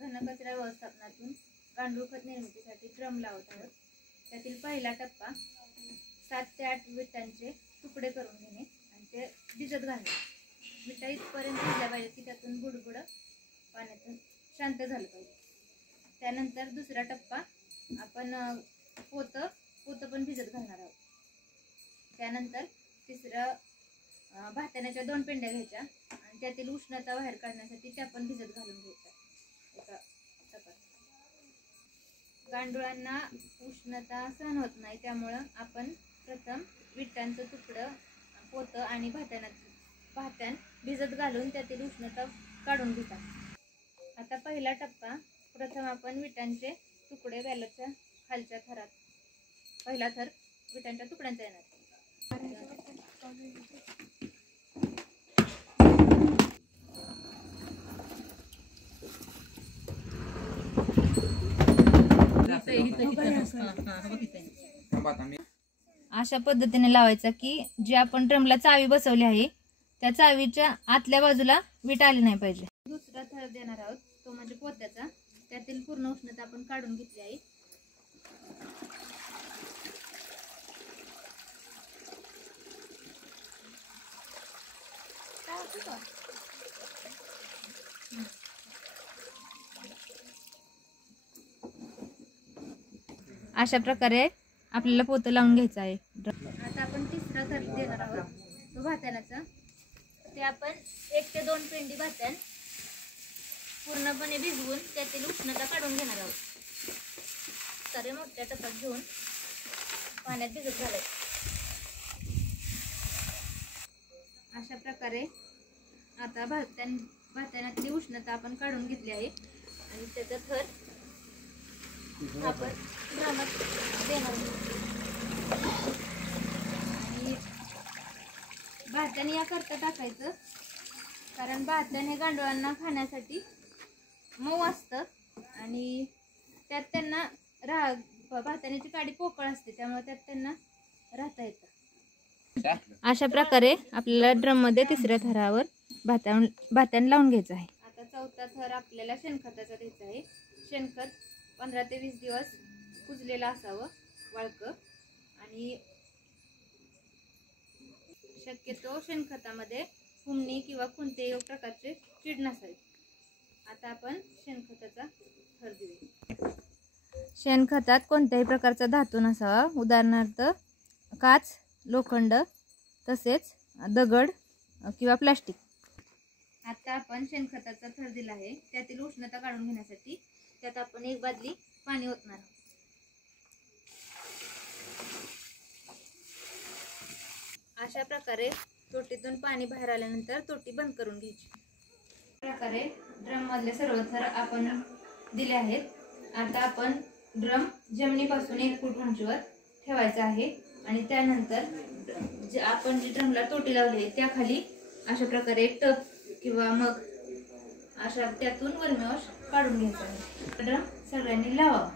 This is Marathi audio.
घनकचरा व्यवस्थापनातून गांडूळ खत निर्मितीसाठी ड्रम लावत आहोत। त्यातील पहिला टप्पा 7 ते 8 विटांचे तुकडे करून घेणे आणि ते भिजत घालणे। विटा इथपर्यंत भिजल्या पाहिजे की त्यातून बुडबुड पाण्यातून शांत झालं पाहिजे। त्यानंतर दुसरा टप्पा आपण पोतं पण भिजत घालणार आहोत। त्यानंतर तिसरं भाताण्याच्या 2 पेंड्या घ्यायच्या आणि त्यातील उष्णता बाहेर काढण्यासाठी त्या पण भिजत घालून घ्यायच्या एका टपात। गांडुळांना उष्णता सहन होत नाही, त्यामुळे आपण प्रथम विटांचं तुकडं पोतं आणि भात्यान भिजत घालून त्यातील उष्णता काढून घेतात। आता पहिला टप्पा, प्रथम आपण विटांचे तुकडे बॅलरच्या खालच्या थरात, पहिला थर विटांच्या तुकड्यांचा येणार। अशा पद्धतीने लावायचा की जे आपण ड्रमला चावी बसवली आहे त्या चावीच्या आतल्या बाजूला वीट आली नाही पाहिजे। दुसरा थर देणार आहोत, तो म्हणजे पोत्याचा। त्यातील पूर्ण उष्णता आपण काढून घेतली आहे। अशा प्रकारे आपल्याला पोतं लावून घ्यायचं आहे। आता आपण तिसरा थर देणार आहोत, तो भात्यानाचा। ते आपण 1 ते 2 पेंडी भात्यान पूर्णपणे भिजवून त्यातील उष्णता काढून घेणार आहोत। सारे मोठ्या टपात घेऊन पाण्यात भिजत घालायचं। अशा प्रकारे आता भात्यानातली उष्णता आपण काढून घेतली आहे आणि त्याचा थर आपण ड्रमात देणार आहोत। आणि भात्याने याकरता टाकायचं कारण भात्याने गांडुळांना खाण्यासाठी मऊ असतं आणि त्यात त्यांना भात्याण्याची काडी पोकळ असते, त्यामुळे त्यात त्यांना राहता येतं। अशा प्रकारे आपल्याला ड्रम मध्ये तिसऱ्या थरावर भात्यान लावून घ्यायचं आहे। आता चौथा थर आपल्याला शेणखताचा द्यायचा आहे। शेणखत 15 ते 20 दिवस कुजलेलं असावं, वाळकं, आणि शक्यतो शेणखतामध्ये हुमणी किंवा कोणत्याही प्रकारचे कीड नसावे। आता आपण शेणखताचा थर देऊया। शेणखतात कोणत्याही प्रकारचा धातू नसावा, उदाहरणार्थ काच, लोखंड, तसेच दगड किंवा प्लास्टिक। आता आपण शेणखताचा थर दिला आहे, त्यातील उष्णता काढून घेण्यासाठी त्यात आपण 1 बादली पाणी ओतणार आहोत। अशा प्रकारे तोटीतून पाणी बाहेर आल्यानंतर तोटी बंद करून घ्यायची। प्रकारे ड्रम मधले सर्व थर आपण दिले आहेत। आता आपण ड्रम जमिनीपासून 1 फूट उंचीवर ठेवायचा आहे आणि त्यानंतर आपण जी ड्रमला तोटी लावली आहे त्याखाली अशा प्रकारे एक टब किंवा मग अशा त्यातून वर्मीवॉश काढून घ्यायचा आहे। ड्रम सगळ्यांनी लावावा।